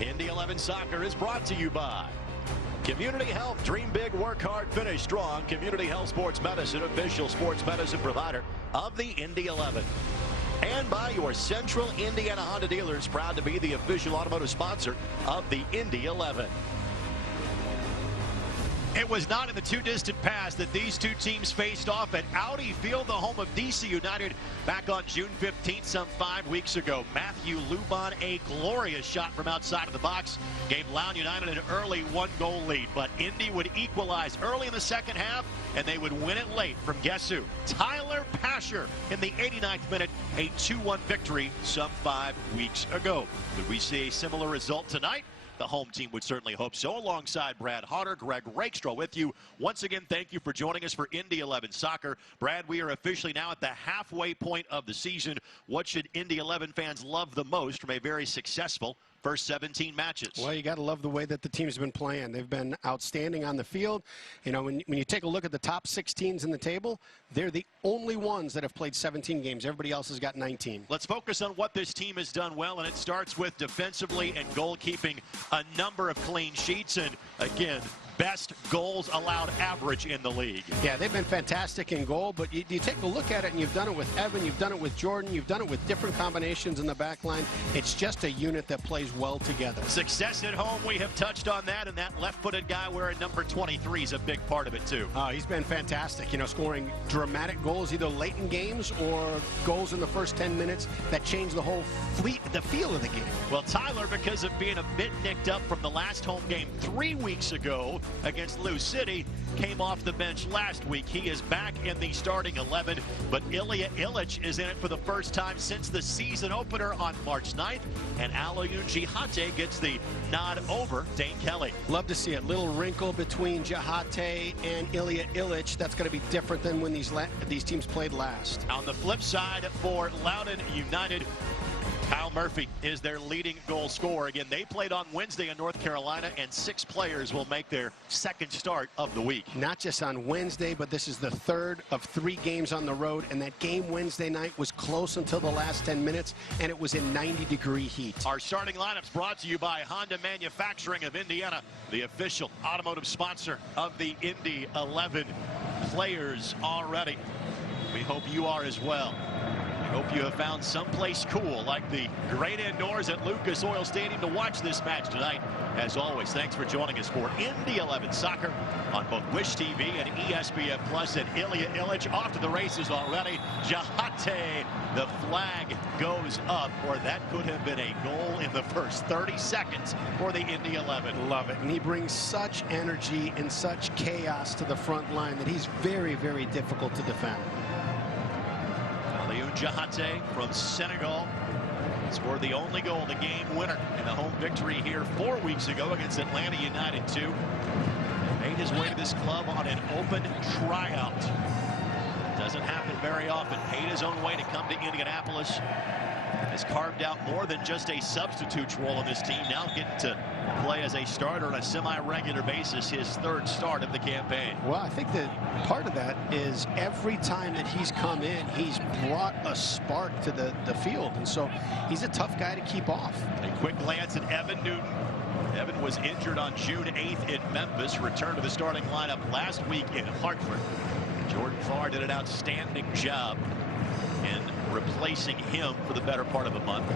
Indy 11 Soccer is brought to you by Community Health. Dream big, work hard, finish strong. Community Health Sports Medicine, official sports medicine provider of the Indy 11. And by your Central Indiana Honda dealers, proud to be the official automotive sponsor of the Indy 11. It was not in the too distant past that these two teams faced off at Audi Field, the home of DC United, back on June 15th, some 5 weeks ago. Matthew Loudon, a glorious shot from outside of the box, gave Loudon United an early one-goal lead. But Indy would equalize early in the second half, and they would win it late from guess who? Tyler Pasher in the 89th minute, a 2-1 victory some 5 weeks ago. Could we see a similar result tonight? The home team would certainly hope so. Alongside Brad Hodder, Greg Rakestraw with you. Once again, thank you for joining us for Indy 11 Soccer. Brad, we are officially now at the halfway point of the season. What should Indy 11 fans love the most from a very successful first 17 matches? Well, you got to love the way that the team's been playing. They've been outstanding on the field. You know, when you take a look at the top 6 teams in the table, they're the only ones that have played 17 games. Everybody else has got 19. Let's focus on what this team has done well, and it starts with defensively and goalkeeping. A number of clean sheets, and again, best goals allowed average in the league. Yeah, they've been fantastic in goal, but you take a look at it, and you've done it with Evan, you've done it with Jordan, you've done it with different combinations in the back line. It's just a unit that plays well together. Success at home, we have touched on that, and that left-footed guy wearing number 23 is a big part of it, too. He's been fantastic, you know, scoring dramatic goals either late in games or goals in the first 10 minutes that change the whole the feel of the game. Well, Tyler, because of being a bit nicked up from the last home game 3 weeks ago against Lou City, came off the bench last week. He is back in the starting 11, but Ilya Ilic is in it for the first time since the season opener on March 9th, and Alayun Jihate gets the nod over Dane Kelly. Love to see it. Little wrinkle between Jihate and Ilya Ilic. That's going to be different than when these teams played last. On the flip side for Loudon United, Kyle Murphy is their leading goal scorer. Again, they played on Wednesday in North Carolina, and 6 players will make their second start of the week. Not just on Wednesday, but this is the 3rd of 3 games on the road, and that game Wednesday night was close until the last 10 minutes, and it was in 90-degree heat. Our starting lineups brought to you by Honda Manufacturing of Indiana, the official automotive sponsor of the Indy 11. Players already. We hope you are as well. Hope you have found someplace cool like the great indoors at Lucas Oil Stadium to watch this match tonight. As always, thanks for joining us for Indy 11 Soccer on both Wish TV and ESPN Plus. And Ilya Ilic off to the races already. Jihate, the flag goes up, or that could have been a goal in the first 30 seconds for the Indy 11. Love it. And he brings such energy and such chaos to the front line that he's very, very difficult to defend. Alayun Jihate from Senegal scored the only goal, the game winner, in the home victory here 4 weeks ago against Atlanta United 2. Made his way to this club on an open tryout. Doesn't happen very often. Paid his own way to come to Indianapolis. Has carved out more than just a substitute role on this team. Now getting to play as a starter on a semi-regular basis, his 3rd start of the campaign. Well, I think that part of that is every time that he's come in, he's brought a spark to the field. And so he's a tough guy to keep off. A quick glance at Evan Newton. Evan was injured on June 8th in Memphis, returned to the starting lineup last week in Hartford. Jordan Farr did an outstanding job in replacing him for the better part of a month.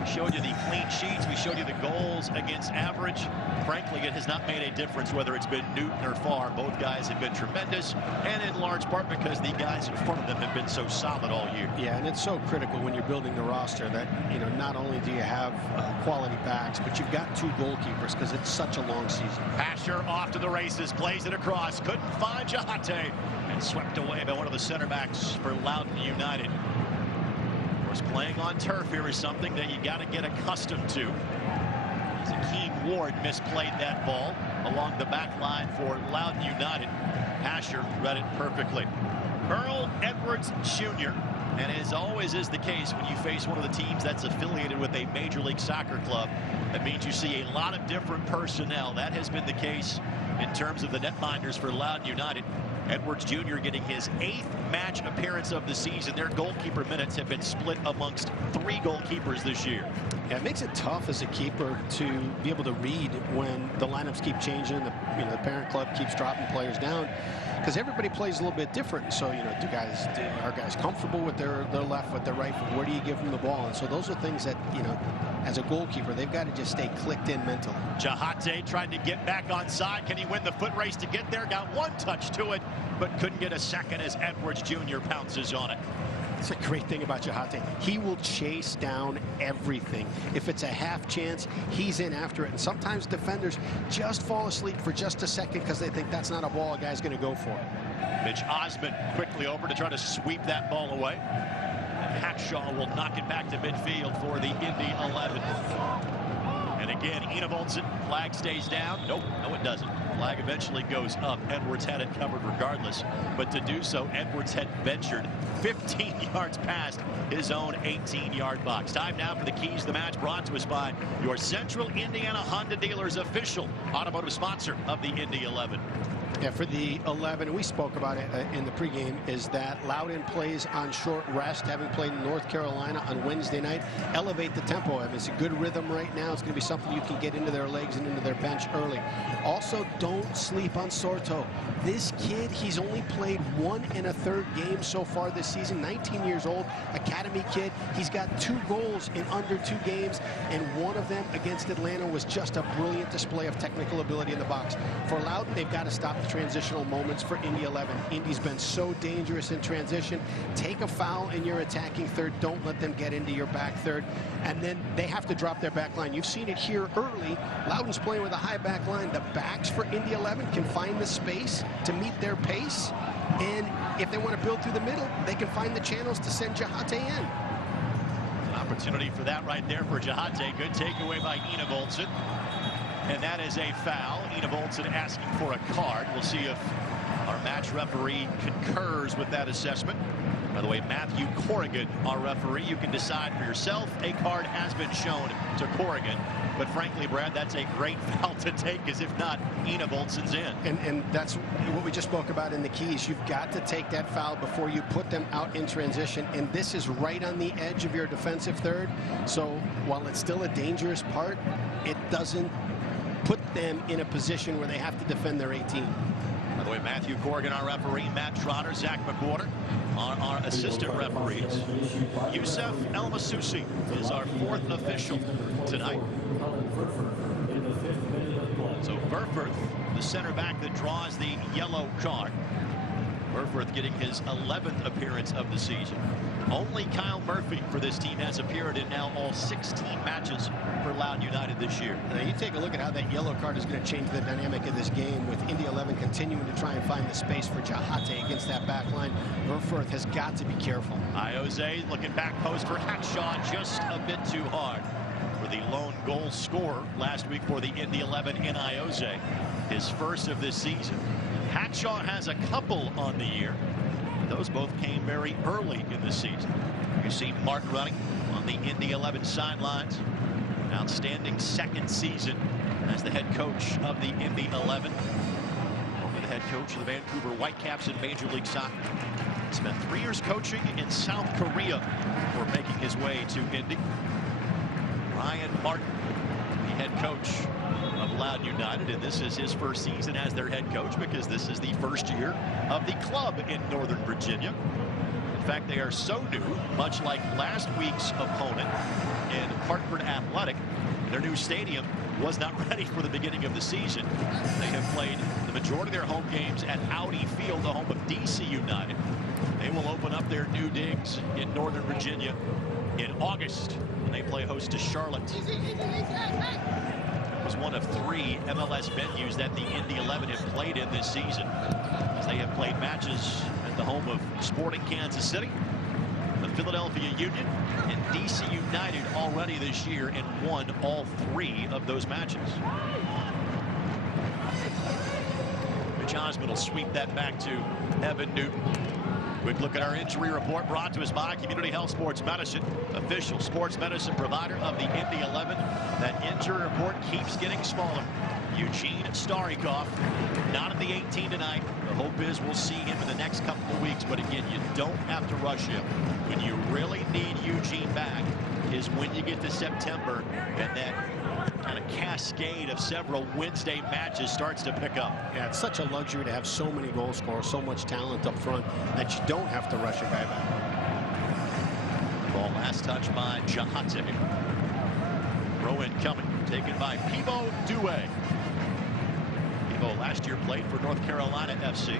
We showed you the clean sheets. We showed you the goals against average. Frankly, it has not made a difference whether it's been Newton or Farr. Both guys have been tremendous, and in large part because the guys in front of them have been so solid all year. Yeah, and it's so critical when you're building the roster that, you know, not only do you have quality backs, but you've got 2 goalkeepers because it's such a long season. Pasher off to the races, plays it across, couldn't find Jihate, and swept away by one of the center backs for Loudon United. Playing on turf here is something that you got to get accustomed to. Akeem Ward misplayed that ball along the back line for Loudon United. Asher read it perfectly. Earl Edwards Jr. And as always is the case when you face one of the teams that's affiliated with a Major League Soccer club, that means you see a lot of different personnel. That has been the case in terms of the netminders for Loudon United. Edwards Jr. getting his 8th match appearance of the season. Their goalkeeper minutes have been split amongst 3 goalkeepers this year. Yeah, it makes it tough as a keeper to be able to read when the lineups keep changing, the parent club keeps dropping players down, because everybody plays a little bit different. So, are guys comfortable with their left, with their right foot? Where do you give them the ball? And so those are things that, as a goalkeeper, they've got to just stay clicked in mentally. Jahate tried to get back on side. Can he win the foot race to get there? Got 1 touch to it, but couldn't get a second as Edwards Jr. pounces on it. That's a great thing about Jahate. He will chase down everything. If it's a half chance, he's in after it. And sometimes defenders just fall asleep for just a second because they think that's not a ball a guy's going to go for. Mitch Osmond quickly over to try to sweep that ball away. And Hackshaw will knock it back to midfield for the Indy 11. And again, Enevoldsen, flag stays down. Nope, no it doesn't. Flag eventually goes up. Edwards had it covered regardless. But to do so, Edwards had ventured 15 yards past his own 18-yard box. Time now for the keys to the match, brought to us by your Central Indiana Honda Dealers official automotive sponsor of the Indy 11. Yeah, for the 11, we spoke about it in the pregame, is that Loudon plays on short rest, having played in North Carolina on Wednesday night. Elevate the tempo. I mean, it's a good rhythm right now. It's going to be something you can get into their legs and into their bench early. Also, don't sleep on Sorto. This kid, he's only played 1 1/3 games so far this season. 19 years old, academy kid. He's got 2 goals in under 2 games, and one of them against Atlanta was just a brilliant display of technical ability in the box. For Loudon, they've got to stop the transitional moments for Indy 11. Indy's been so dangerous in transition. Take a foul in your attacking third. Don't let them get into your back third. And then they have to drop their back line. You've seen it here early. Loudon's playing with a high back line. The backs for Indy 11 can find the space to meet their pace. And if they want to build through the middle, they can find the channels to send Jahate in. An opportunity for that right there for Jahate. Good takeaway by Enevoldsen. And that is a foul. Enevoldsen asking for a card. We'll see if our match referee concurs with that assessment. By the way, Matthew Corrigan, our referee. You can decide for yourself. A card has been shown to Corrigan. But frankly, Brad, that's a great foul to take, because if not, Enevoldsen's in. And that's what we just spoke about in the keys. You've got to take that foul before you put them out in transition. And this is right on the edge of your defensive third. So while it's still a dangerous part, it doesn't put them in a position where they have to defend their 18. By the way, Matthew Corrigan, our referee, Matt Trotter, Zach McWhorter are our assistant referees. Youssef El Masousi is our 4th official tonight. So Burforth, the center back that draws the yellow card. Burforth getting his 11th appearance of the season. Only Kyle Murphy for this team has appeared in now all 16 matches for Loudon United this year. Now you take a look at how that yellow card is going to change the dynamic of this game, with Indy 11 continuing to try and find the space for Jahate against that back line. Burforth has got to be careful. Iose looking back post for Hackshaw, just a bit too hard for the lone goal scorer last week for the Indy 11 in Iose, his first of this season. Hackshaw has a couple on the year. Those both came very early in the season. You see Mark running on the Indy 11 sidelines. Outstanding second season as the head coach of the Indy 11. Former the head coach of the Vancouver Whitecaps in Major League Soccer. Spent 3 years coaching in South Korea before making his way to Indy. Ryan Martin, the head coach of Loudon United, and this is his first season as their head coach, because this is the first year of the club in Northern Virginia. In fact, they are so new, much like last week's opponent in Hartford Athletic. Their new stadium was not ready for the beginning of the season. They have played the majority of their home games at Audi Field, the home of DC United. They will open up their new digs in Northern Virginia in August when they play host to Charlotte. It was one of 3 MLS venues that the Indy 11 have played in this season, as they have played matches at the home of Sporting Kansas City, the Philadelphia Union, and DC United already this year, and won all 3 of those matches. Mitch Osmond will sweep that back to Evan Newton. Quick look at our injury report, brought to us by Community Health Sports Medicine, official sports medicine provider of the Indy 11. That injury report keeps getting smaller. Eugene Starikoff, not in the 18 tonight. The hope is we'll see him in the next couple of weeks. But again, you don't have to rush him. When you really need Eugene back is when you get to September and that kind of cascade of several Wednesday matches starts to pick up. Yeah, it's such a luxury to have so many goal scorers, so much talent up front that you don't have to rush a guy back. Ball last touch by Jahate. Throw in coming, taken by Pivo Due. Pivo last year played for North Carolina FC.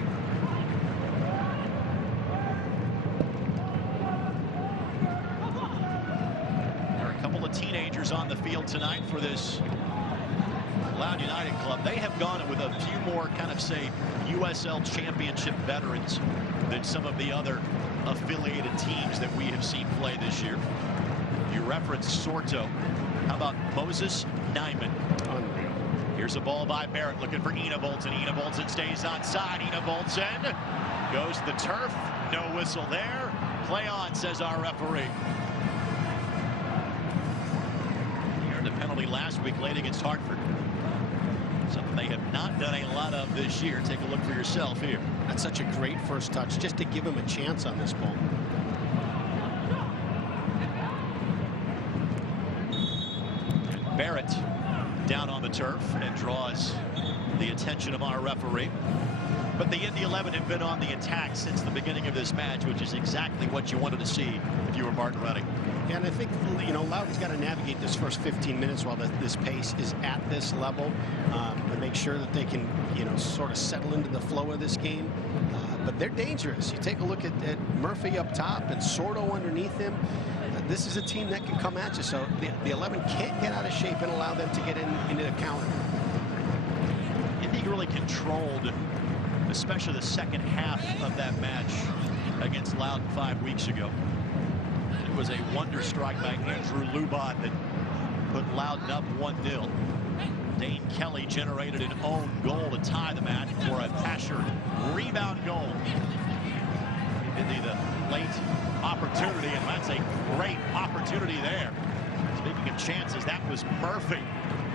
There are a couple of teenagers on the field tonight for this Loudon United club. They have gone with a few more kind of, say, USL Championship veterans than some of the other affiliated teams that we have seen play this year. You referenced Sorto. How about Moses Nyman? Here's a ball by Barrett looking for Enevoldsen. Enevoldsen stays onside. Enevoldsen goes to the turf. No whistle there. Play on, says our referee. He earned a penalty last week late against Hartford. Something they have not done a lot of this year. Take a look for yourself here. That's such a great first touch, just to give him a chance on this ball. Barrett down on the turf and draws the attention of our referee. But the Indy 11 have been on the attack since the beginning of this match, which is exactly what you wanted to see if you were Martin Running. Yeah, and I think, you know, Loudon's got to navigate this first 15 minutes while this pace is at this level, and make sure that they can, you know, sort of settle into the flow of this game. But they're dangerous. You take a look at Murphy up top and Sorto underneath him. This is a team that can come at you, so the 11 can't get out of shape and allow them to get into the counter. Indy really controlled, especially the second half of that match against Loudon 5 weeks ago. It was a wonder strike by Andrew Loudon that put Loudon up 1-0. Dane Kelly generated an own goal to tie the match for a Pasher rebound goal. Indy the late opportunity, and that's a great opportunity there. Speaking of chances, that was Murphy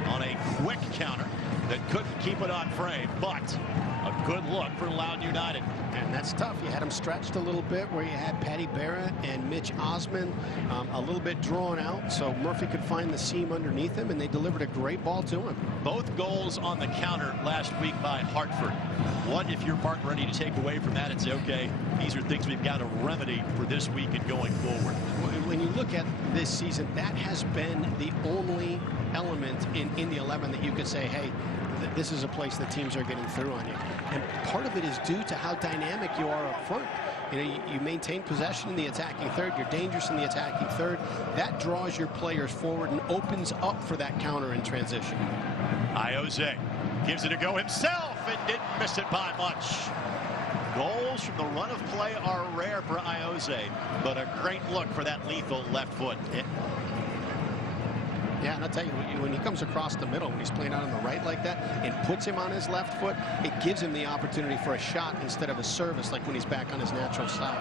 on a quick counter that couldn't keep it on frame, but a good look for Loudon United. And that's tough. You had him stretched a little bit where you had Patty Barrett and Mitch Osmond a little bit drawn out, so Murphy could find the seam underneath him, and they delivered a great ball to him. Both goals on the counter last week by Hartford. What if you're Martin ready to take away from that and say, okay, these are things we've got to remedy for this week and going forward? When you look at this season, that has been the only element in the 11 that you could say, hey, this is a place that teams are getting through on you. And part of it is due to how dynamic you are up front. You know, you maintain possession in the attacking third. You're dangerous in the attacking third. That draws your players forward and opens up for that counter in transition. Ioze gives it a go himself and didn't miss it by much. Goals from the run of play are rare for Ioze, but a great look for that lethal left foot. Yeah, and I'll tell you, when he comes across the middle, when he's playing out on the right like that, and puts him on his left foot, it gives him the opportunity for a shot instead of a service, like when he's back on his natural side.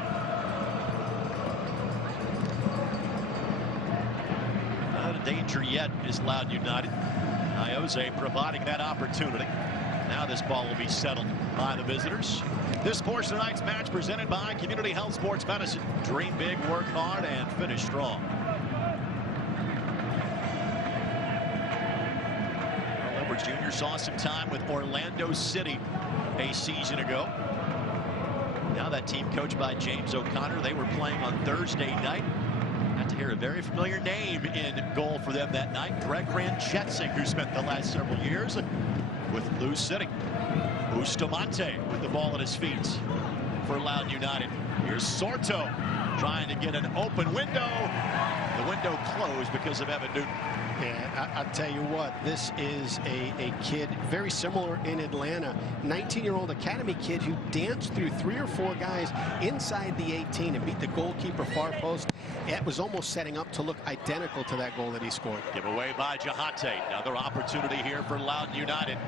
Not a danger yet is Loudon United. Ioze providing that opportunity. Now this ball will be settled by the visitors. This portion of tonight's match presented by Community Health Sports Medicine. Dream big, work hard, and finish strong. Jr. saw some time with Orlando City a season ago. Now that team coached by James O'Connor, they were playing on Thursday night. Got to hear a very familiar name in goal for them that night, Greg Ranchetsing, who spent the last several years with Lou City. Bustamante with the ball at his feet for Loudon United. Here's Sorto trying to get an open window. The window closed because of Evan Newton. Yeah, I'll tell you what, this is a kid very similar in Atlanta, 19-year-old academy kid who danced through 3 or 4 guys inside the 18 and beat the goalkeeper far post. It was almost setting up to look identical to that goal that he scored. Give away by Jahate. Another opportunity here for Loudon United.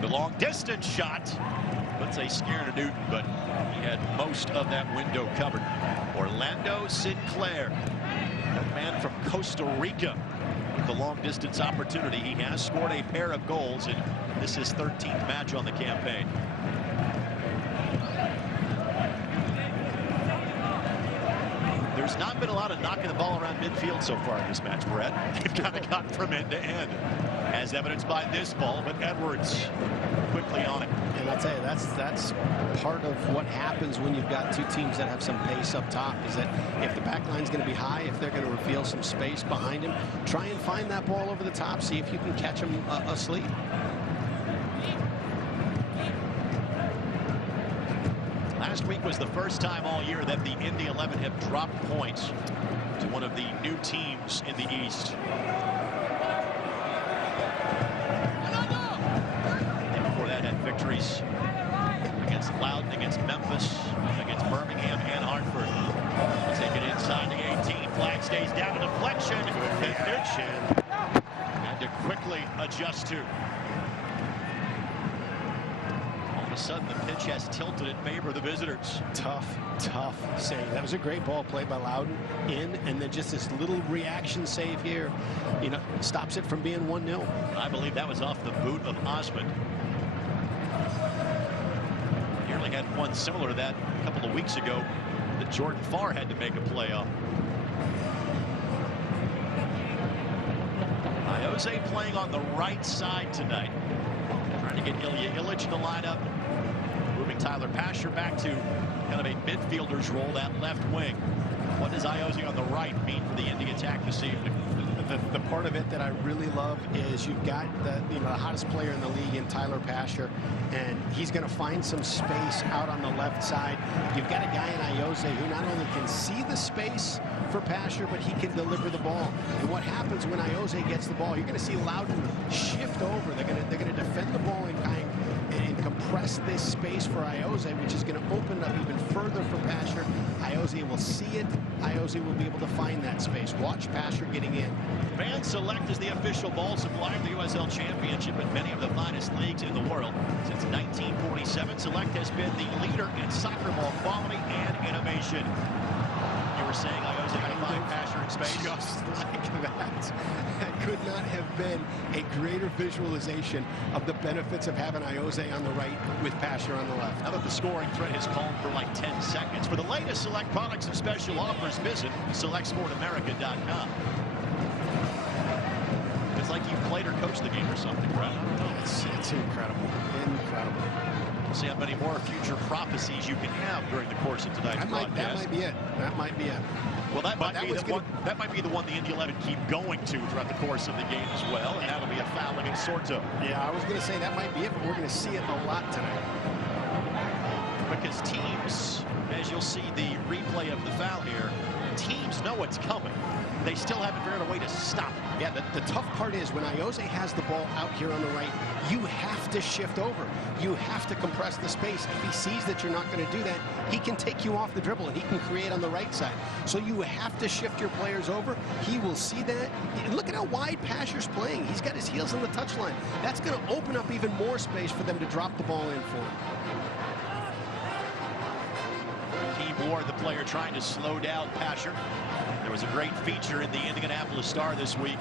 The long distance shot. Let's say scare to Newton, but he had most of that window covered. Orlando Sinclair, a man from Costa Rica, with the long distance opportunity. He has scored a pair of goals, and this is his 13th match on the campaign. There's not been a lot of knocking the ball around midfield so far in this match, Brett. They've kind of gotten from end to end, as evidenced by this ball, but Edwards quickly on it. And I'll tell you, that's part of what happens when you've got two teams that have some pace up top, is that if the back line's going to be high, if they're going to reveal some space behind him, try and find that ball over the top, see if you can catch him asleep. Last week was the first time all year that the Indy 11 have dropped points to one of the new teams in the East. And before that, had victories against Loudon, against Memphis, against Birmingham and Hartford. We'll take it inside the 18. Flag stays down. A deflection. Had to quickly adjust to. Sudden, the pitch has tilted in favor of the visitors. Tough save. That was a great ball played by Loudon in, and then just this little reaction save here, you know, stops it from being 1-0. I believe that was off the boot of Osmond. Nearly had one similar to that a couple of weeks ago that Jordan Farr had to make a play on. Iose playing on the right side tonight. Trying to get Ilya Illich in the lineup. Moving Tyler Pasher back to kind of a midfielder's role, that left wing. What does Iose on the right mean for the Indy attack this evening? The part of it that I really love is you've got the hottest player in the league in Tyler Pasher, and he's going to find some space out on the left side. You've got a guy in Iose who not only can see the space for Pasher, but he can deliver the ball. And what happens when Iose gets the ball? You're going to see Loudon shift over. They're going to defend the ball and compress this space for Iose, which is going to open up even further for Pasher. Iose will see it. Iose will be able to find that space. Watch Pasher getting in. Van Select is the official ball supplier of the USL Championship in many of the finest leagues in the world. Since 1947, Select has been the leader in soccer ball quality and innovation. You were saying Iose going to find Pasher in space? Just like that. That could not have been a greater visualization of the benefits of having Iose on the right with Pasher on the left. Now that the scoring thread has calmed for like 10 seconds. For the latest Select products and special offers, visit SelectSportAmerica.com. It's like you played or coached the game or something, right? I don't know. It's incredible. Incredible. We'll see how many more future prophecies you can have during the course of tonight's broadcast. That might be it. That might be it. Well, that might be the one the Indy 11 keep going to throughout the course of the game as well, and that'll be a foul against Sorto. Yeah, I was going to say that might be it, but we're going to see it a lot tonight. Because teams, as you'll see the replay of the foul here, teams know what's coming. They still haven't figured out a way to stop it. Yeah, the tough part is when Iose has the ball out here on the right, you have to shift over. You have to compress the space. If he sees that you're not going to do that, he can take you off the dribble and he can create on the right side. So you have to shift your players over. He will see that. Look at how wide Pasher's playing. He's got his heels on the touchline. That's going to open up even more space for them to drop the ball in for him. Ward, the player trying to slow down Pasher. There was a great feature in the Indianapolis Star this week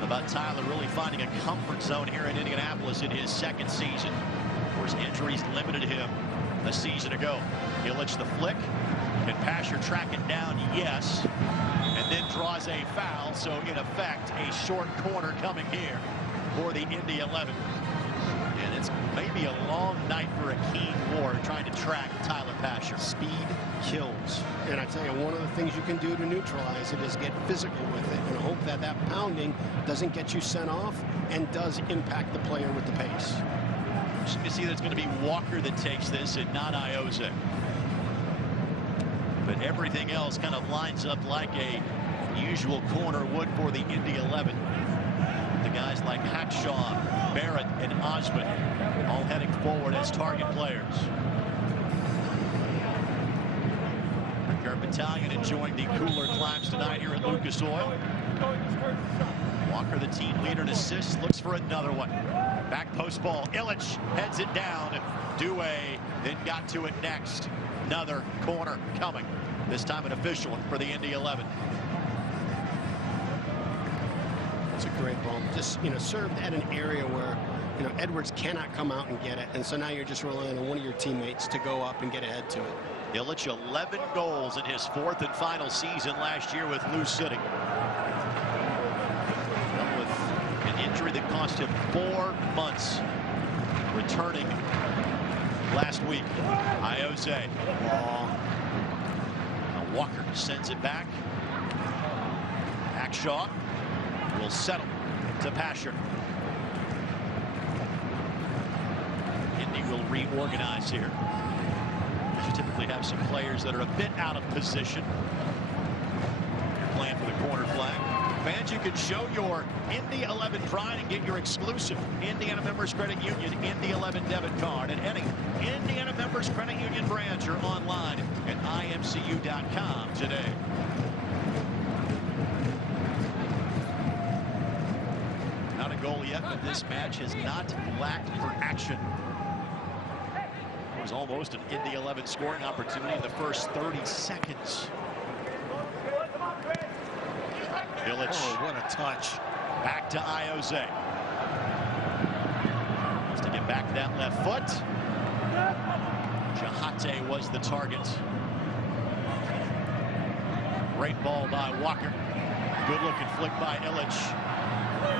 about Tyler really finding a comfort zone here in Indianapolis in his second season. Of course, injuries limited him a season ago. Illich the flick. Can Pasher track it down? Yes. And then draws a foul. So, in effect, a short corner coming here for the Indy 11. And it's maybe a long night for Akeem Ward trying to track Tyler Pasher. Speed kills. And I tell you, one of the things you can do to neutralize it is get physical with it and hope that that pounding doesn't get you sent off and does impact the player with the pace. You see that it's going to be Walker that takes this and not Iose. But everything else kind of lines up like a usual corner would for the Indy 11. The guys like Hackshaw, Barrett, and Osmond all heading forward as target players. Our battalion enjoying the cooler climbs tonight here at Lucas Oil. Walker, the team leader in assists, looks for another one. Back post ball. Illich heads it down. Due then got to it next. Another corner coming. This time an official for the Indy 11. It's a great ball. Just, served at an area where, Edwards cannot come out and get it. And so now you're just relying on one of your teammates to go up and get ahead to it. Illich, 11 goals in his 4th and final season last year with Lou City. With an injury that cost him 4 months. Returning last week. Iose. Now Walker sends it back. Hackshaw will settle to Pasher. Indy will reorganize here. You typically have some players that are a bit out of position. You're playing for the corner flag. Fans, you can show your Indy 11 pride and get your exclusive Indiana Members Credit Union Indy 11 debit card at any Indiana Members Credit Union branch or online at imcu.com today. Not a goal yet, but this match has not lacked for action. It was almost an Indy 11 scoring opportunity in the first 30 seconds. Illich. Oh, what a touch. Back to Iose. Wants to get back to that left foot. Jahate was the target. Great ball by Walker. Good looking flick by Illich.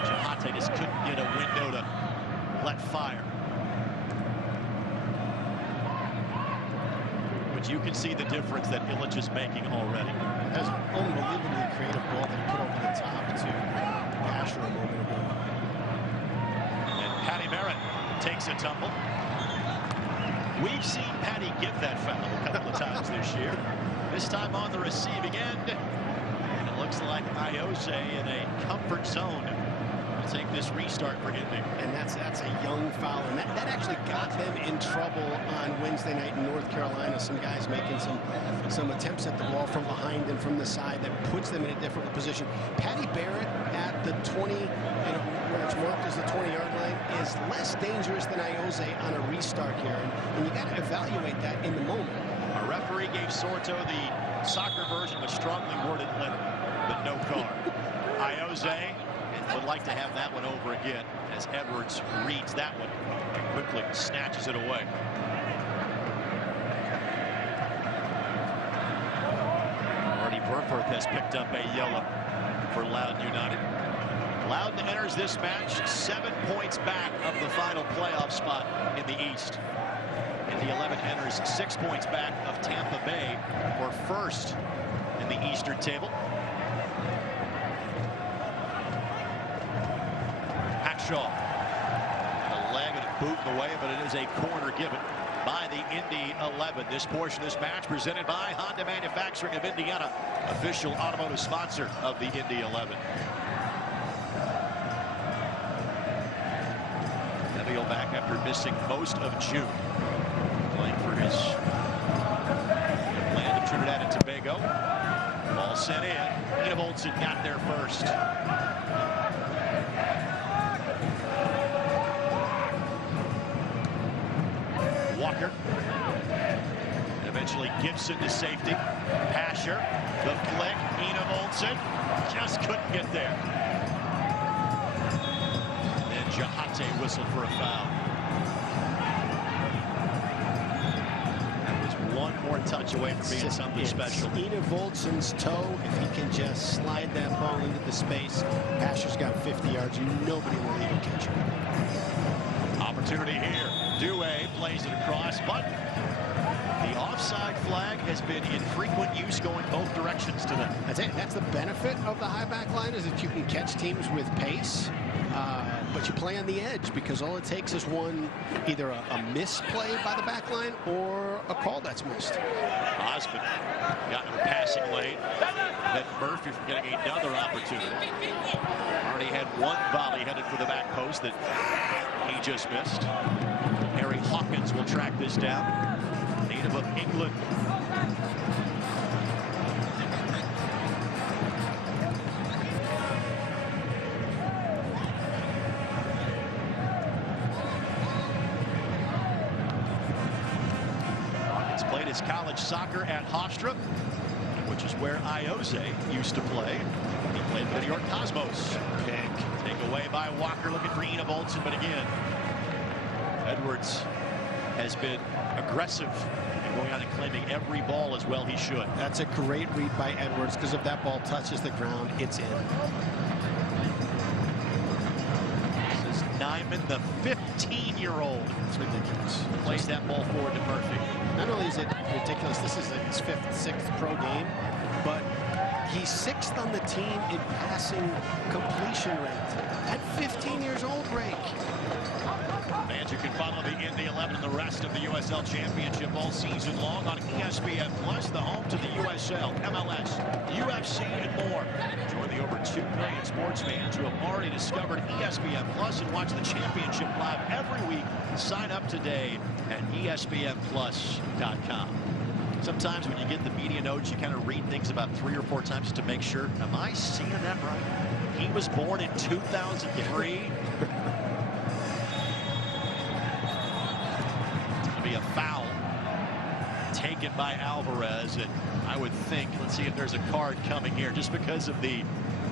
Jahate just couldn't get a window to let fire. But you can see the difference that Illich is making already. That's an unbelievably creative ball that he put over the top to Asher a moment ago. And Patty Merritt takes a tumble. We've seen Patty give that foul a couple of times this year. This time on the receiving end. And it looks like Iose in a comfort zone. Take this restart for Indy. And that's a young foul, and that actually got them in trouble on Wednesday night in North Carolina. Some guys making some attempts at the ball from behind and from the side that puts them in a different position. Patty Barrett at the 20, where it's marked as the 20-yard line, is less dangerous than Iose on a restart here, and you got to evaluate that in the moment. A referee gave Sorto the soccer version of a strongly worded letter, but no card. Iose would like to have that one over again as Edwards reads that one and quickly snatches it away. Marty Burforth has picked up a yellow for Loudon United. Loudon enters this match 7 points back of the final playoff spot in the East. Indy 11 enters 6 points back of Tampa Bay for first in the Eastern table. Shaw. A leg and a boot in the way, but it is a corner given by the Indy 11. This portion of this match presented by Honda Manufacturing of Indiana, official automotive sponsor of the Indy 11. Neville back after missing most of June, playing for his land of Trinidad and Tobago. Ball sent in. Indy Olsen got there first. Walker. And eventually Gibson to safety. Pasher. The flick. Ina Olsen just couldn't get there. And Jahate whistled for a foul. That was one more touch away from being something special. Ina Olsen's toe. If he can just slide that ball into the space, Pasher's got 50 yards. Nobody will even catch him. Opportunity here. Due plays it across, but the offside flag has been in frequent use going both directions today. That's it. That's the benefit of the high back line, is that you can catch teams with pace, but you play on the edge because all it takes is either a misplay by the back line or a call that's missed. Osmond got in the passing lane. Then Murphy from getting another opportunity. Already had one volley headed for the back post that he just missed. Harry Hawkins will track this down. Native of England. Hawkins played his college soccer at Hofstra. which is where Iose used to play. He played for the New York Cosmos. Pick. Take away by Walker, looking for Ina Bolton, but again, Edwards has been aggressive and going out and claiming every ball as well he should. That's a great read by Edwards, because if that ball touches the ground, it's in. This is Nyman, the 15-year-old. It's ridiculous. Plays that ball forward to Murphy. Not only is it ridiculous, this is his 5th, 6th pro game, but he's 6th on the team in passing completion rate. At 15 years old, Greg. Fans, you can follow the Indy 11 and the rest of the USL Championship all season long on ESPN Plus, the home to the USL, MLS, UFC, and more. Join the over 2 million sports fans who have already discovered ESPN Plus and watch the championship live every week. Sign up today at ESPNplus.com. Sometimes when you get the media notes, you kind of read things about 3 or 4 times just to make sure. Am I seeing that right? He was born in 2003. A foul taken by Alvarez, and I would think, let's see if there's a card coming here, just because of the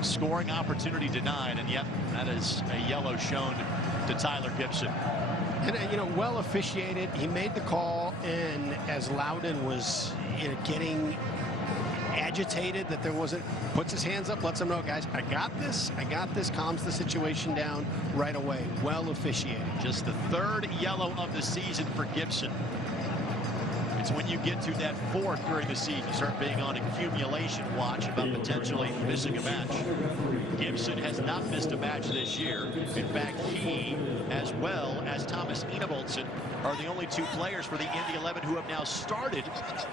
scoring opportunity denied, and yep, that is a yellow shown to Tyler Gibson. And you know, well officiated. He made the call, and as Loudon was, you know, getting agitated that there wasn't, puts his hands up, lets him know, guys, I got this, calms the situation down right away. Well officiated. Just the 3rd yellow of the season for Gibson. It's when you get to that 4th during the season, you start being on accumulation watch about potentially missing a match. Gibson has not missed a match this year. In fact, he, as well as Thomas Enevoldsen, are the only 2 players for the Indy 11 who have now started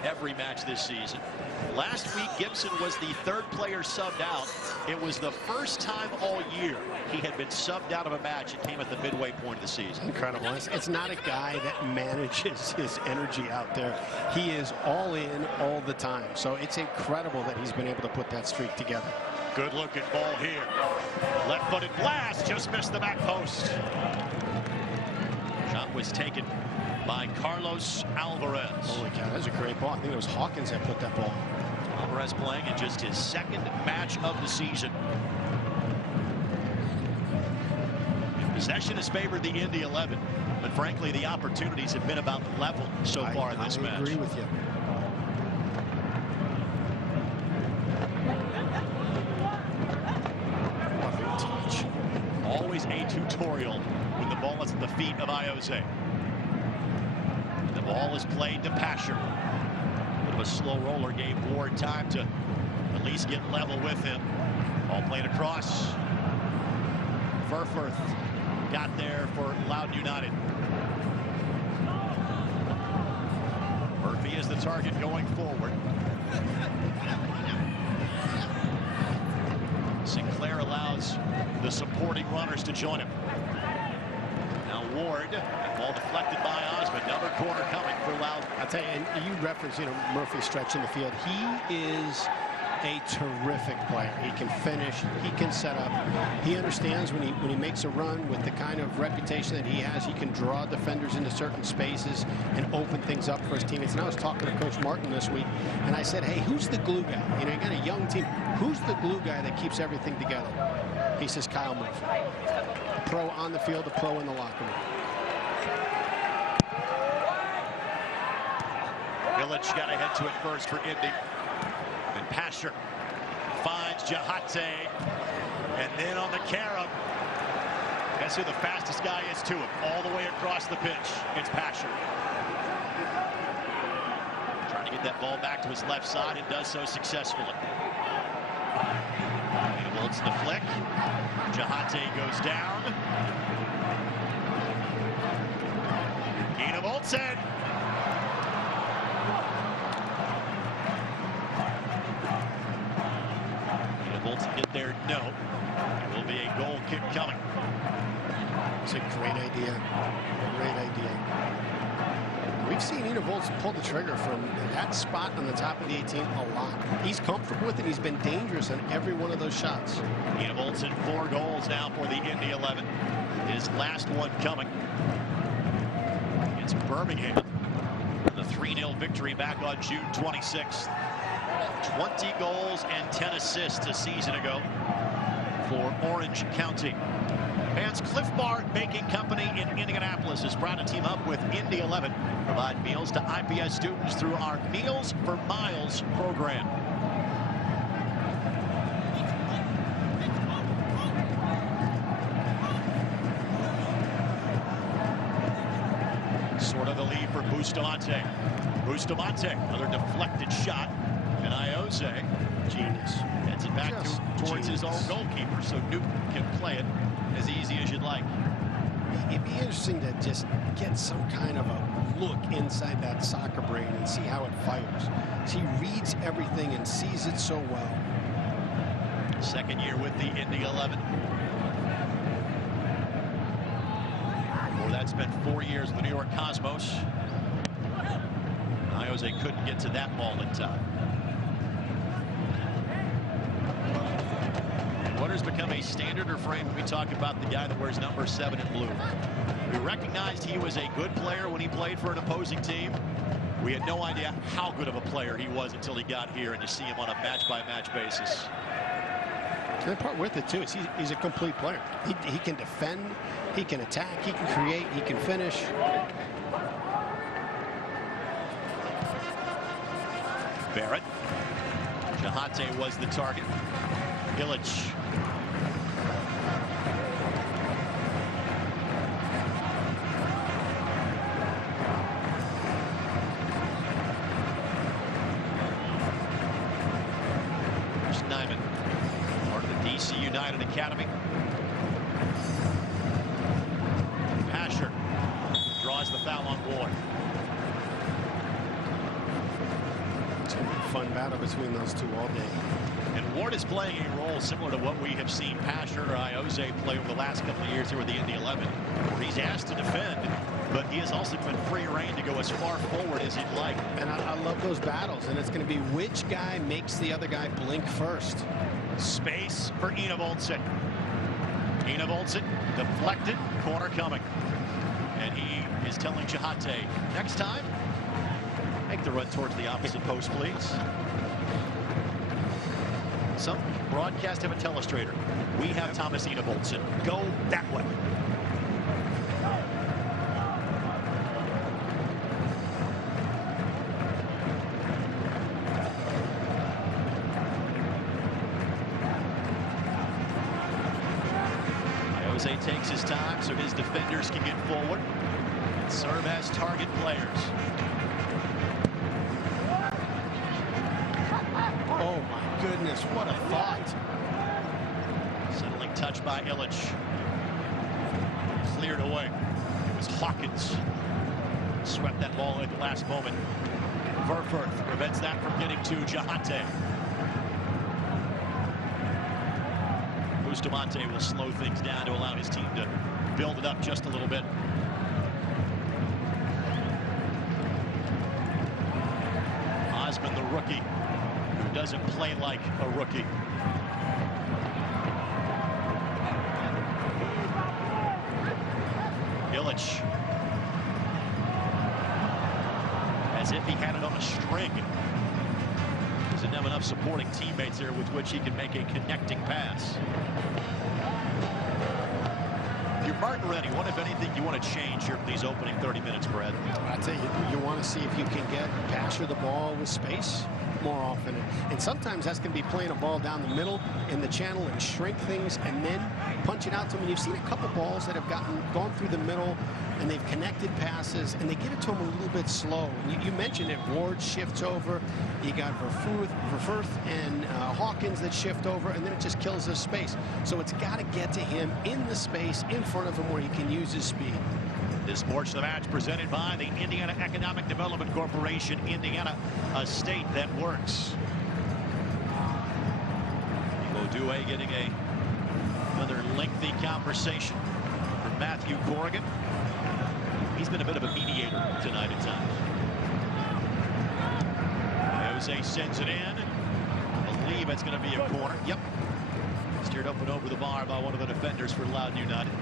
every match this season. Last week, Gibson was the 3rd player subbed out. It was the first time all year he had been subbed out of a match. It came at the midway point of the season. Incredible. It's not a guy that manages his energy out there. He is all in all the time. So it's incredible that he's been able to put that streak together. Good looking ball here. Left-footed blast, just missed the back post. Shot was taken by Carlos Alvarez. Holy cow, that was a great ball. I think it was Hawkins that put that ball. Alvarez playing in just his 2nd match of the season. Possession has favored the Indy 11, but frankly, the opportunities have been about level so far in this match. I agree with you. Always a tutorial when the ball is at the feet of Iose. The ball is played to Pasher. A bit of a slow roller gave Ward time to at least get level with him. Ball played across. Furfurth got there for Loudon United. Murphy is the target going forward. Sinclair allows the supporting runners to join him. Now Ward, ball deflected by Osmond. Another corner coming for Loudon. I'll tell you, and you referenced, you know, Murphy stretching the field. He is a terrific player. He can finish, he can set up. He understands when he makes a run with the kind of reputation that he has, he can draw defenders into certain spaces and open things up for his teammates. And I was talking to Coach Martin this week, and I said, hey, who's the glue guy? You know, you got a young team. Who's the glue guy that keeps everything together? He says Kyle Murphy. A pro on the field, a pro in the locker room. Village got to head to it first for Indy. And Pasher finds Jahate. And then on the carom, guess who the fastest guy is to him? All the way across the pitch. It's Pasher. Trying to get that ball back to his left side and does so successfully. It's the flick. Jahate goes down. Enevoldsen. Enevoldsen get there? No. There will be a goal kick coming. It's a great idea. Great idea. We've seen Enevoldsen pull the trigger from that spot on the top of the 18 a lot. He's comfortable with it. He's been dangerous on every one of those shots. Enevoldsen, 4 goals now for the Indy 11. His last one coming against Birmingham. The 3-0 victory back on June 26th. 20 goals and 10 assists a season ago for Orange County. Fans, Cliff Bar Baking Company in Indianapolis is proud to team up with Indy 11, provide meals to IPS students through our Meals for Miles program. Sort of the lead for Bustamante. Bustamante, another deflected shot, and Iose, Genius. heads it back towards his own goalkeeper, so Newton can play it as easy as you'd like. It'd be interesting to just get some kind of a look inside that soccer brain and see how it fires. He reads everything and sees it so well. Second year with the Indy 11. Before that, spent 4 years with the New York Cosmos. Iose couldn't get to that ball in time. What has become a standard refrain when we talk about the guy that wears number 7 in blue? We recognized he was a good player when he played for an opposing team. We had no idea how good of a player he was until he got here, and you see him on a match-by-match basis. And the part with it, too, is he's a complete player. He can defend, he can attack, he can create, he can finish. Barrett. Jahate was the target. Illich. There's Nyman, part of the DC United Academy. Pasher draws the foul on Ward. It's going to be a fun battle between those two all day. And Ward is playing a role similar to what we have seen Pasher or Iose play over the last couple of years here with the Indy 11, where he's asked to defend, but he has also been free reign to go as far forward as he'd like. And I love those battles, and it's going to be which guy makes the other guy blink first. Space for Enevoldsen. Enevoldsen deflected, corner coming. And he is telling Jahate, next time, make the run towards the opposite post, please. Some broadcast have a telestrator. We have Thomas Enevoldsen. Go that way. Iose takes his time so his defenders can get forward and serve as target players. Oh my goodness, what a thought. Settling touch by Illich. Cleared away. It was Hawkins. Swept that ball at the last moment. Verfurth prevents that from getting to Jahate. Bustamante will slow things down to allow his team to build it up just a little bit. Osman, the rookie, who doesn't play like a rookie. Illich, as if he had it on a string. Doesn't have enough supporting teammates there with which he can make a connecting pass. If you're Martin Rennie, what, if anything, you want to change here for these opening 30 minutes, Brad? I tell you, you want to see if you can get Pasher the ball with space more often. And sometimes that's going to be playing a ball down the middle in the channel and shrink things and then punch it out to him. And you've seen a couple balls that have gone through the middle and they've connected passes and they get it to him a little bit slow. And you mentioned it, Ward shifts over. You got Verfurth and Hawkins that shift over, and then it just kills his space. So it's got to get to him in the space in front of him where he can use his speed. This portion of the match presented by the Indiana Economic Development Corporation. Indiana, a state that works. Odue getting another lengthy conversation from Matthew Corrigan. He's been a bit of a mediator tonight at times. Jose sends it in. I believe it's going to be a corner. Yep. Steered up and over the bar by one of the defenders for Loudon United.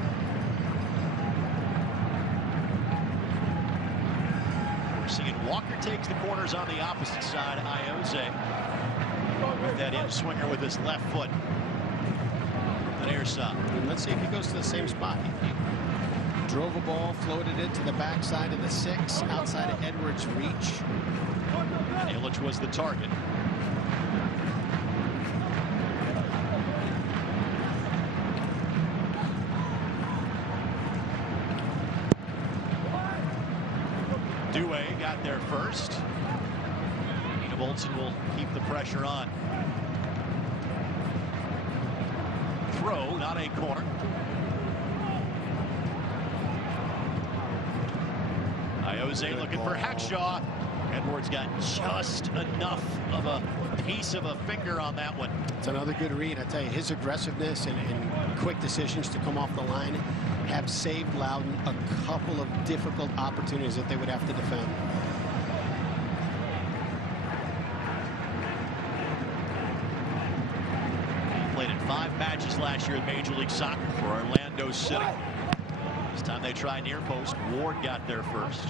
We're seeing Walker takes the corners on the opposite side. Iose with that in swinger with his left foot from the near side. And let's see if he goes to the same spot. He drove a ball, floated it to the backside of the 6, outside of Edwards' reach. Illich was the target. Dewey got there first. Bolton will keep the pressure on. Throw, not a corner. Iose looking for Hackshaw. Edwards got just enough of a piece of a finger on that one. It's another good read. I tell you, his aggressiveness and quick decisions to come off the line have saved Loudon a couple of difficult opportunities that they would have to defend. Played in 5 matches last year in Major League Soccer for Orlando City. This time they tried near post. Ward got there first.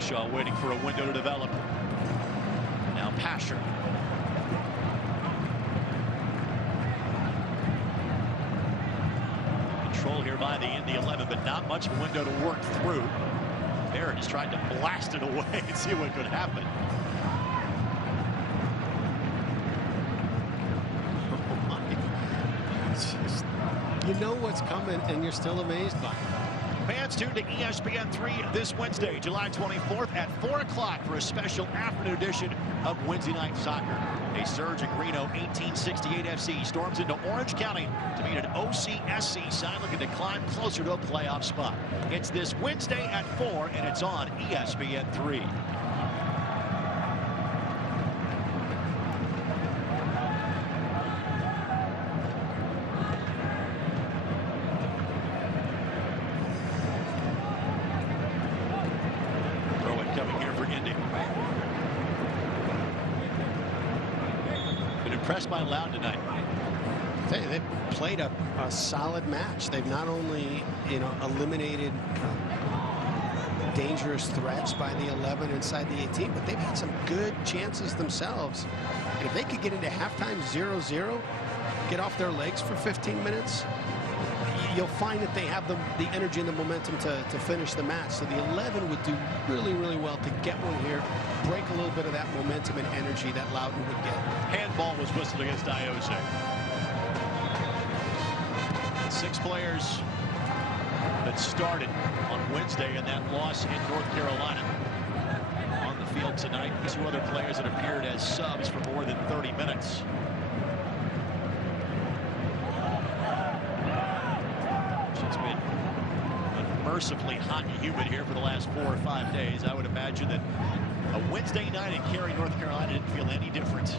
Shaw waiting for a window to develop. Now Pasher. Control here by the Indy 11, but not much window to work through. Barrett has tried to blast it away and see what could happen. Oh my. It's just, you know what's coming and you're still amazed by it. Fans tune to ESPN3 this Wednesday, July 24th at 4 o'clock for a special afternoon edition of Wednesday Night Soccer. A surge in Reno 1868 FC storms into Orange County to meet an OCSC side looking to climb closer to a playoff spot. It's this Wednesday at 4, and it's on ESPN3. Coming here for Indy. Been impressed by Loudon tonight. They've played a solid match. They've not only, eliminated dangerous threats by the 11 inside the 18, but they've had some good chances themselves. And if they could get into halftime 0-0, get off their legs for 15 minutes, you'll find that they have the energy and the momentum to finish the match. So the 11 would do really, really well to get one here, break a little bit of that momentum and energy that Loudon would get. Handball was whistled against Iose. 6 players that started on Wednesday in that loss in North Carolina on the field tonight. 2 other players that appeared as subs for more than 30 minutes. It's been unmercifully hot and humid here for the last 4 or 5 days. I would imagine that a Wednesday night in Cary, North Carolina didn't feel any different.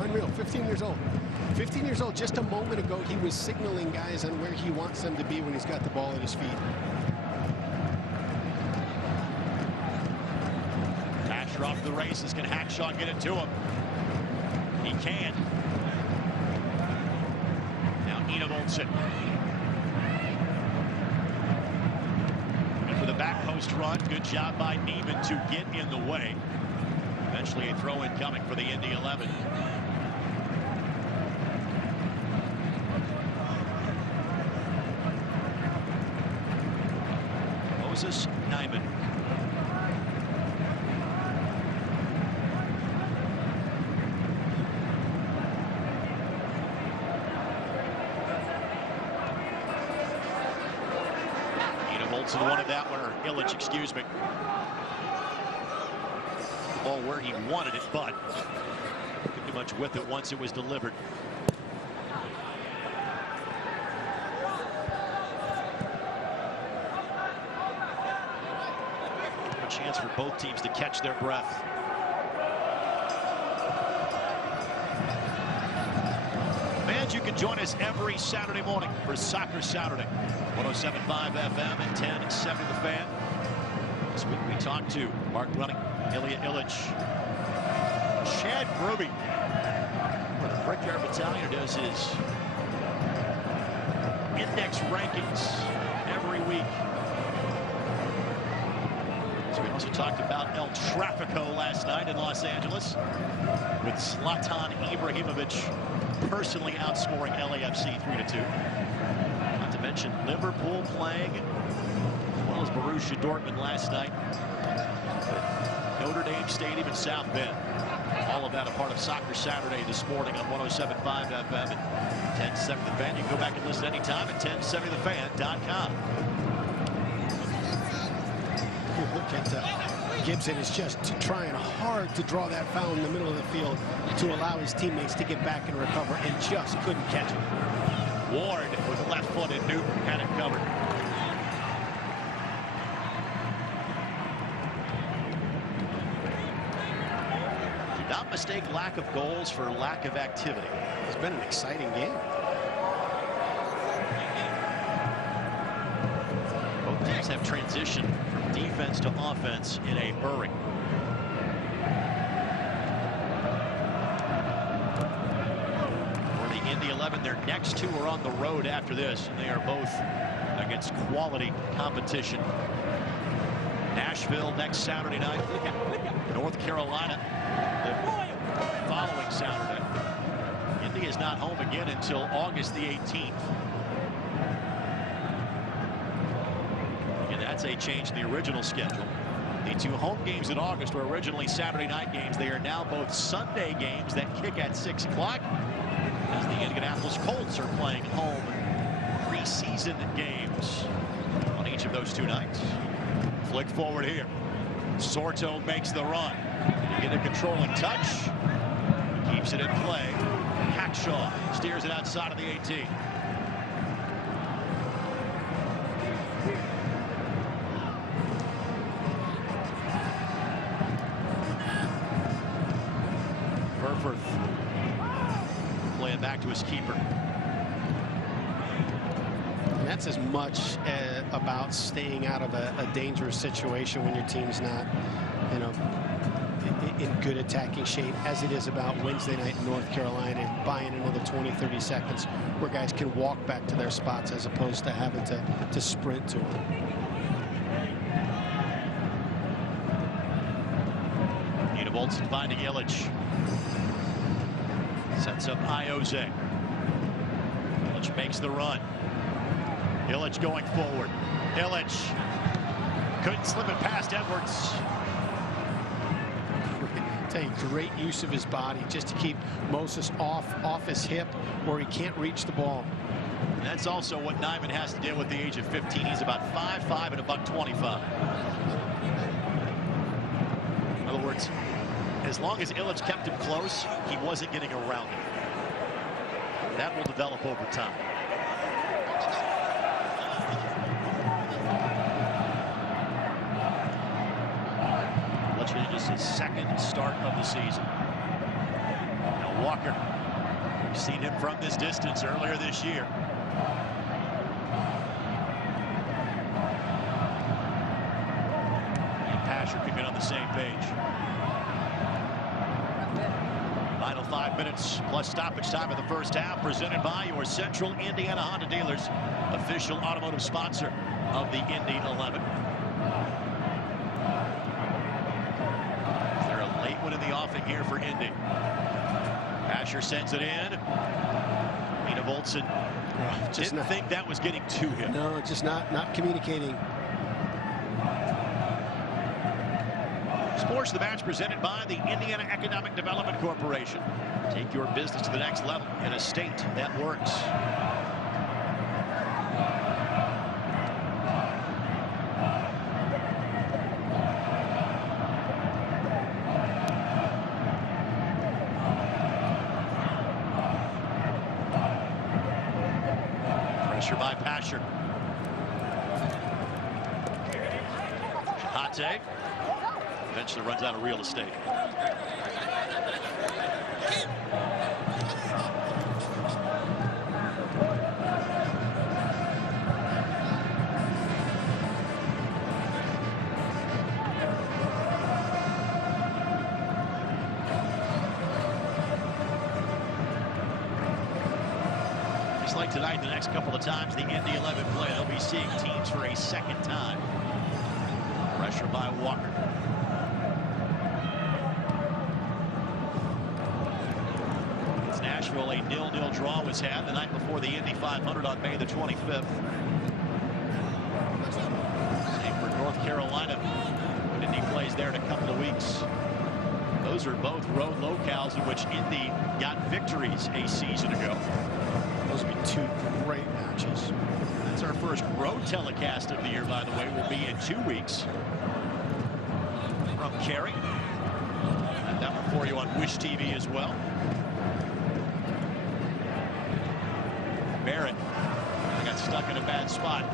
Unreal. 15 years old. 15 years old. Just a moment ago, he was signaling guys on where he wants them to be when he's got the ball at his feet. Asher off the races. Can Hackshaw get it to him? He can. Olsen. And for the back post run, good job by Neiman to get in the way. Eventually a throw-in coming for the Indy 11. Moses Neiman. Bolton wanted that one, or Illich, excuse me. The ball where he wanted it, but couldn't do much with it once it was delivered. A chance for both teams to catch their breath. Fans, you can join us every Saturday morning for Soccer Saturday. 107.5 FM and 1070 The Fan. This week we talked to Mark Running, Ilya Illich, Chad Groby, where the Brickyard Battalion does his index rankings every week. So we also talked about El Trafico last night in Los Angeles with Zlatan Ibrahimovic personally outscoring LAFC 3-2. Not to mention Liverpool playing as well as Borussia Dortmund last night at Notre Dame Stadium in South Bend. All of that a part of Soccer Saturday this morning on 107.5 FM and 1070 The Fan. You can go back and listen anytime at 1070thefan.com. Look at Gibson is just trying hard to draw that foul in the middle of the field to allow his teammates to get back and recover, and just couldn't catch it. Ward with the left foot, and Newton had it covered. Do not mistake lack of goals for lack of activity. It's been an exciting game. Both teams have transitioned from defense to offense in a hurry. For the Indy 11, their next two are on the road after this, and they are both against quality competition. Nashville next Saturday night. North Carolina the following Saturday. Indy is not home again until August the 18th. And that's a change in the original schedule. The two home games in August were originally Saturday night games. They are now both Sunday games that kick at 6 o'clock as the Indianapolis Colts are playing home preseason games on each of those two nights. Flick forward here. Sorto makes the run. You get a controlling touch. Keeps it in play. Hackshaw steers it outside of the 18. Burford playing back to his keeper. And that's as much about staying out of a dangerous situation when your team's not, you know, in good attacking shape, as it is about Wednesday night in North Carolina, and buying another 20-30 seconds where guys can walk back to their spots as opposed to having to sprint to them. Nina Bolton finding Illich. Sets up Ioze. Illich makes the run. Illich going forward. Illich couldn't slip it past Edwards. Tell you, great use of his body just to keep Moses off his hip where he can't reach the ball. And that's also what Nyman has to deal with at the age of 15. He's about 5'5" and $125. In other words, as long as Illich kept him close, he wasn't getting around him. That will develop over time. Just his second start of the season. Now Walker, we've seen him from this distance earlier this year. And Pasher could get on the same page. Final 5 minutes plus stoppage time of the first half, presented by your Central Indiana Honda dealers, official automotive sponsor of the Indy 11. In the offing here for Indy. Asher sends it in. Nina Voltson didn't think that was getting to him. No, just not communicating. Sports the Match presented by the Indiana Economic Development Corporation. Take your business to the next level in a state that works. By Pasher. Shahate eventually runs out of real estate. like tonight, the next couple of times the Indy 11 play, they'll be seeing teams for a second time. Pressure by Walker. It's Nashville, a 0-0 draw was had the night before the Indy 500 on May the 25th. Same for North Carolina. Indy plays there in a couple of weeks. Those are both road locales in which Indy got victories a season ago. Those would be two great matches. That's our first road telecast of the year, by the way. Will be in 2 weeks. From Kerry. And that one for you on Wish TV as well. Barrett got stuck in a bad spot.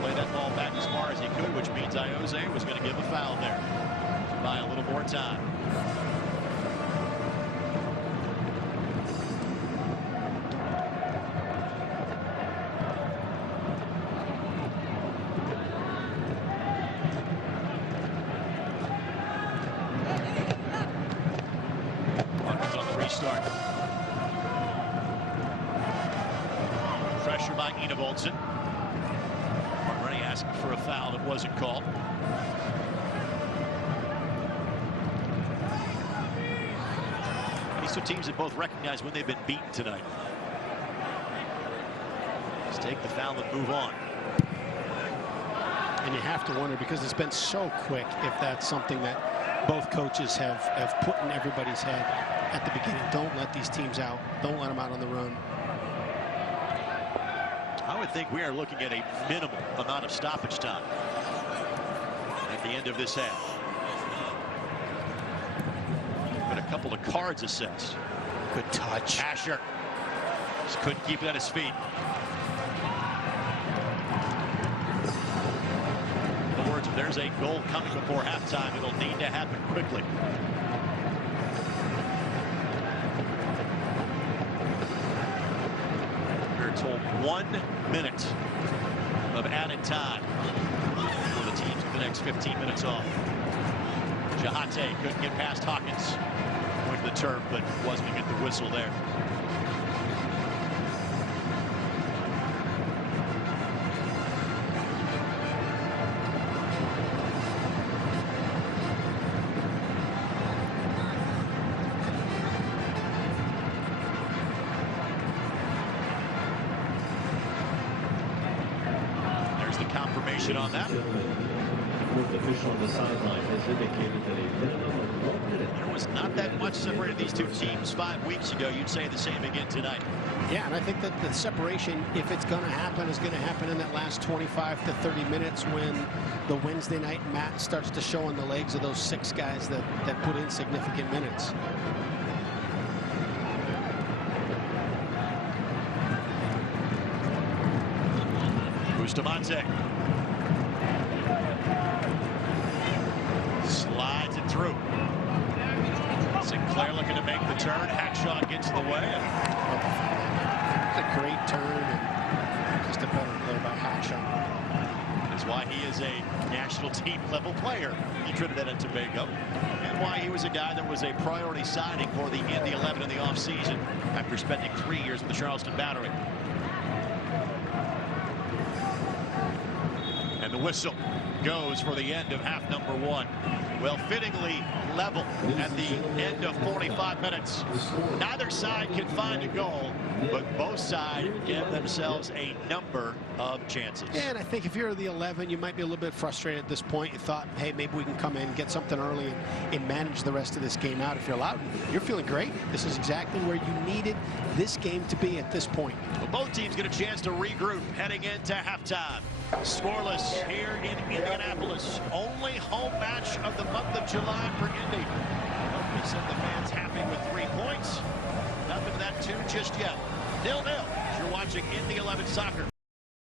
Play that ball back as far as he could, which means Iose was going to give a foul there. By a little more time. Watkins on the restart. Pressure by Enevoldsen. Already asking for a foul that wasn't called. These two teams have both recognized when they've been beaten tonight. Just take the foul and move on. And you have to wonder, because it's been so quick, if that's something that both coaches have put in everybody's head at the beginning. Don't let these teams out. Don't let them out on the run. I would think we are looking at a minimal amount of stoppage time at the end of this half. But a couple of cards assessed. Good touch. Asher just couldn't keep it at his feet. In other words, if there's a goal coming before halftime, it'll need to happen quickly. We're told 1 minute of added time for the teams with the next 15 minutes off. Jahate couldn't get past Hawkins. Went to the turf, but wasn't going to get the whistle there. There's the confirmation on that. Official on the sideline has indicated that a minimum of 1 minute. There was not that much separated these two teams 5 weeks ago. You'd say the same again tonight. Yeah, and I think that the separation, if it's going to happen, is going to happen in that last 25 to 30 minutes when the Wednesday night mat starts to show on the legs of those 6 guys that put in significant minutes. Bustamante. Slides it through. Sinclair looking to make the turn. Hackshaw gets in the way. It's a great turn and just a better play by Hackshaw. That's why he is a national team level player in Trinidad and Tobago, and why he was a guy that was a priority signing for the Indy 11 in the offseason after spending 3 years with the Charleston Battery. And the whistle goes for the end of half number 1. Well, fittingly level at the end of 45 minutes. Neither side can find a goal, but both sides give themselves a number of chances. Yeah, and I think if you're the 11, you might be a little bit frustrated at this point. You thought, hey, maybe we can come in, get something early, and manage the rest of this game out. If you're Loudon, you're feeling great. This is exactly where you needed this game to be at this point. Well, both teams get a chance to regroup heading into halftime. Scoreless here in Indianapolis. Only home match of the month of July for Indy. Hope we send the fans happy with 3 points. Nothing of that tune just yet. 0-0. You're watching Indy 11 soccer.